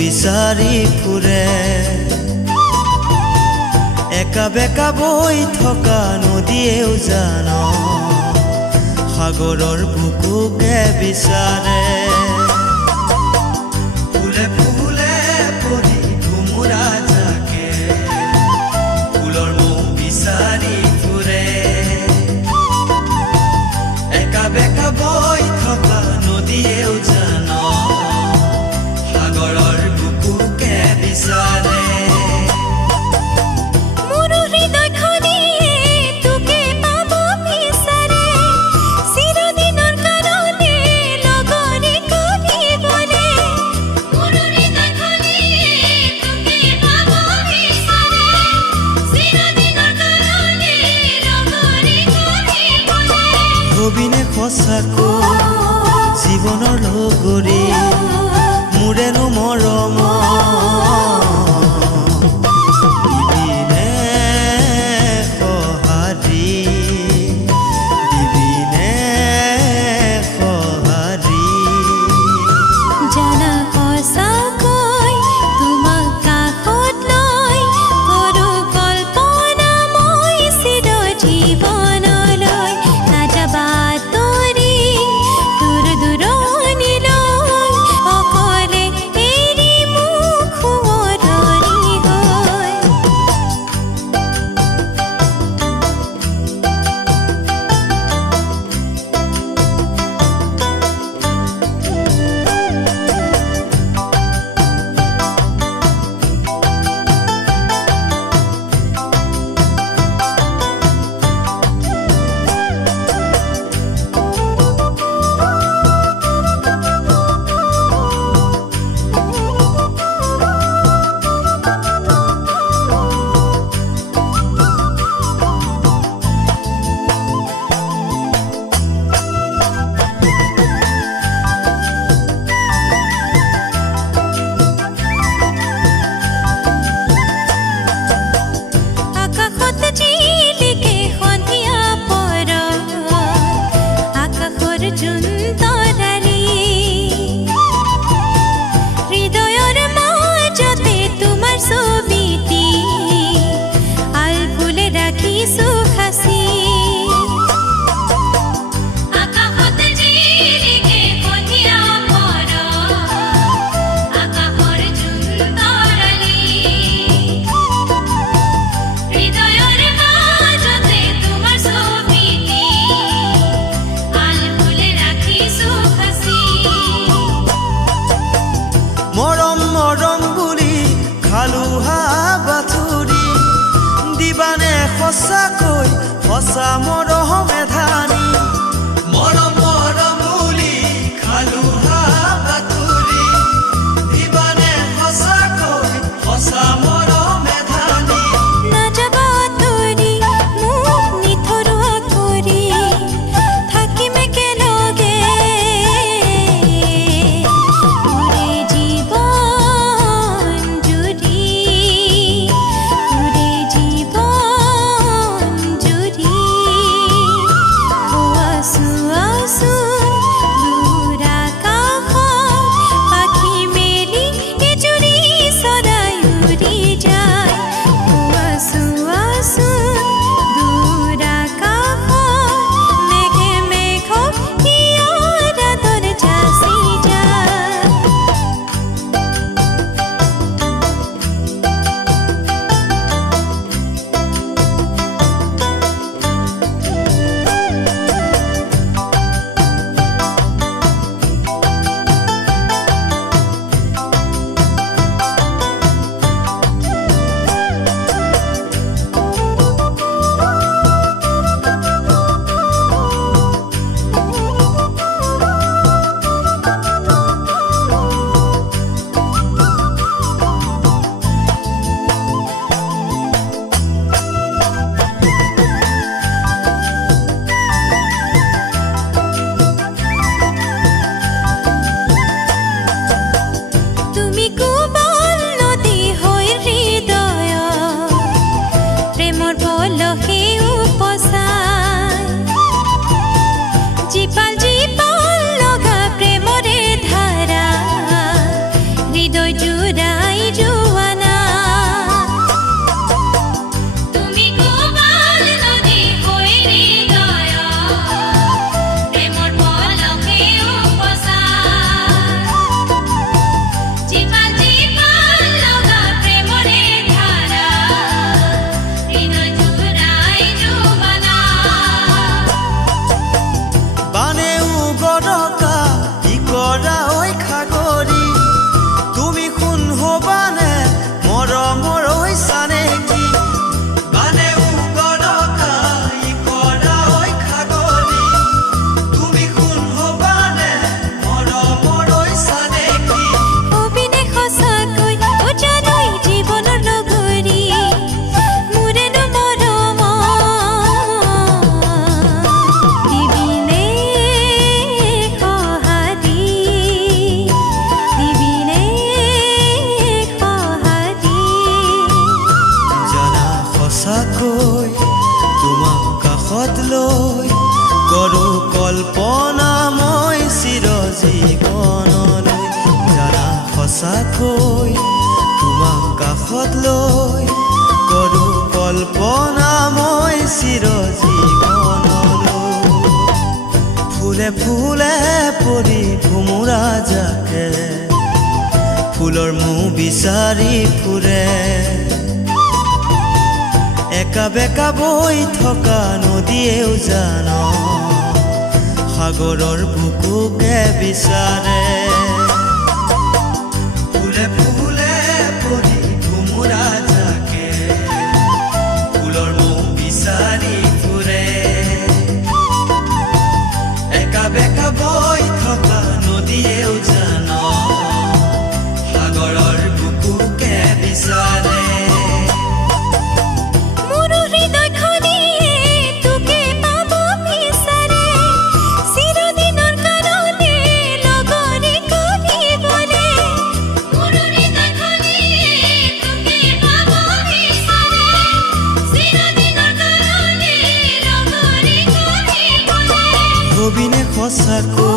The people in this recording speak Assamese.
বিচাৰি ফুৰে একা বেকা বৈ থকা নদীয়েও জান সাগৰৰ বুকুকে বিচাৰে ফুলে ফুলে পৰি ভোমোৰা জাকে ফুলৰ মৌ বিচাৰি ফুৰে একা বেকা বৈ থকা নদীয়েও জান সাগৰৰ বুকুকে বিচাৰে হবিনে সঁচাকৈ জীৱনৰ লগৰী মোৰেনো মৰম দিবিনে সঁহাৰি দিবিনে সঁহাৰি জানা সঁচাকৈ তোমাক কাষত লৈ কৰো কল্পনা মই চিৰ জীৱনলৈ নাযাবা তৰি দূৰ দূৰণিলৈ অকলে এৰি মোক শুৱদনী হৈ আকাশত জিলিকে সন্ধিয়া পৰত আকাশৰ জোন তৰালি হৃদয়ৰ মাজতে তোমাৰ ছবিটি আলফুলে ৰাখিছোঁ সাঁচি আকাশত জিলিকে সন্ধিয়া পৰত আকাশৰ জোন তৰালি হৃদয়ৰ মাজতে তোমাৰ ছবিটি আলফুলে ৰাখিছোঁ সাঁচি মৰম মৰম বুলি খালো হাবাথুৰি দিবানে সঁচাকৈ সঁচা মৰমে ধানি মৰম মৰম বুলি খালো হাবাথুৰি দিবানে সঁচাকৈ সঁচা মৰমে ধানি নাযাবা তৰি মোক নিথৰুৱা কৰি থাকিম একেলগে পুৰে জীৱন জুৰি পুৰে জীৱন জুৰি কাষত লৈ কৰো কল্পনা মই চিৰজীৱনলৈ জানা সঁচাকৈ তোমাক কাষত লৈ কৰো কল্পনা মই চিৰজীৱনলৈ ফুলে ফুলে পৰি ভোমোৰা জাকে ফুলৰ মৌ বিচাৰি ফুৰে একা বেকা বৈ থকা নদীয়েও জান সাগৰৰ বুকুকে বিচাৰে ফুলে ফুলে পৰি ভোমোৰা জাকে ফুলৰ মৌ বিচাৰি ফুৰে একা বেকা বৈ থকা নদীয়েও জান সাগৰৰ বুকুকে বিচাৰে সঁচাকৈ